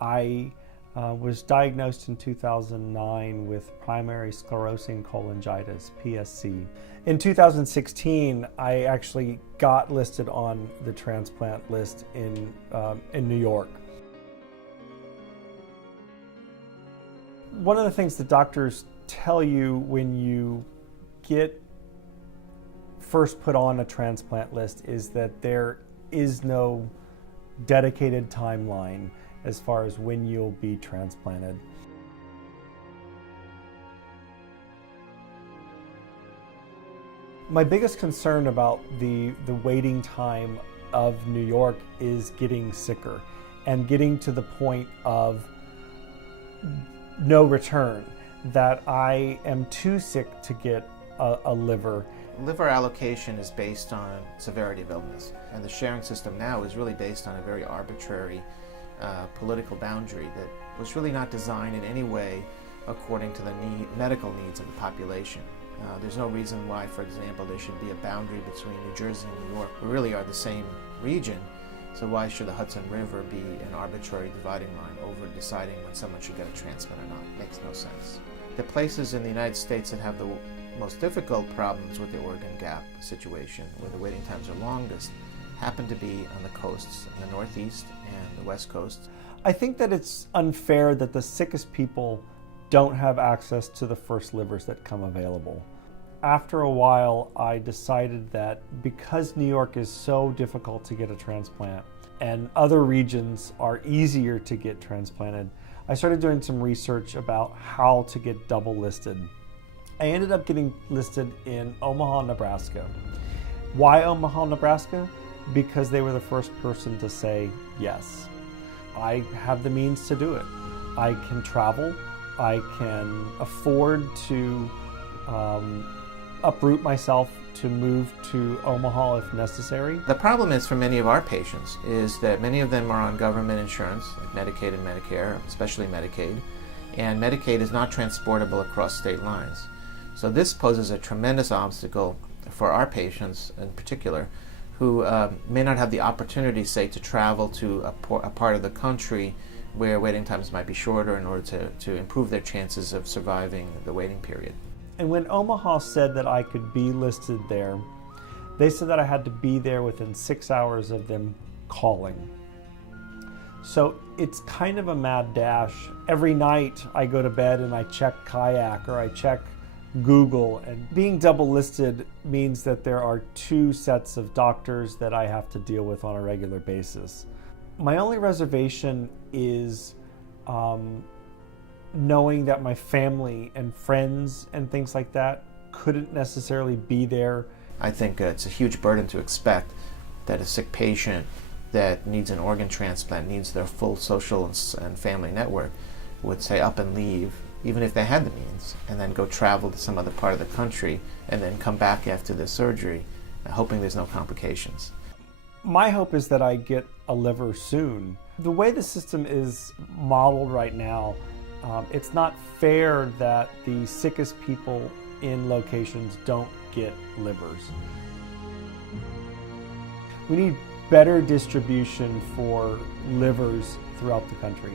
I was diagnosed in 2009 with primary sclerosing cholangitis, PSC. In 2016, I actually got listed on the transplant list in New York. One of the things that doctors tell you when you get first put on a transplant list is that there is no dedicated timeline as far as when you'll be transplanted. My biggest concern about the waiting time of New York is getting sicker and getting to the point of no return, that I am too sick to get a liver. Liver allocation is based on severity of illness, and the sharing system now is really based on a very arbitrary political boundary that was really not designed in any way according to the medical needs of the population. There's no reason why, for example, there should be a boundary between New Jersey and New York. We really are the same region, so why should the Hudson River be an arbitrary dividing line over deciding when someone should get a transplant or not? It makes no sense. The places in the United States that have the most difficult problems with the organ gap situation, where the waiting times are longest, happen to be on the coasts, in the Northeast and the West Coast. I think that it's unfair that the sickest people don't have access to the first livers that come available. After a while, I decided that because New York is so difficult to get a transplant and other regions are easier to get transplanted, I started doing some research about how to get double listed. I ended up getting listed in Omaha, Nebraska. Why Omaha, Nebraska? Because they were the first person to say yes. I have the means to do it. I can travel. I can afford to uproot myself to move to Omaha if necessary. The problem is for many of our patients is that many of them are on government insurance, like Medicaid and Medicare, especially Medicaid, and Medicaid is not transportable across state lines. So this poses a tremendous obstacle for our patients in particular, who may not have the opportunity, say, to travel to a part of the country where waiting times might be shorter in order to improve their chances of surviving the waiting period. And when Omaha said that I could be listed there, they said that I had to be there within 6 hours of them calling. So it's kind of a mad dash. Every night I go to bed and I check Kayak or I check Google, and being double listed means that there are two sets of doctors that I have to deal with on a regular basis. My only reservation is knowing that my family and friends and things like that couldn't necessarily be there. I think it's a huge burden to expect that a sick patient that needs an organ transplant, needs their full social and family network, would say up and leave, even if they had the means, and then go travel to some other part of the country and then come back after the surgery, hoping there's no complications. My hope is that I get a liver soon. The way the system is modeled right now, it's not fair that the sickest people in locations don't get livers. We need better distribution for livers throughout the country.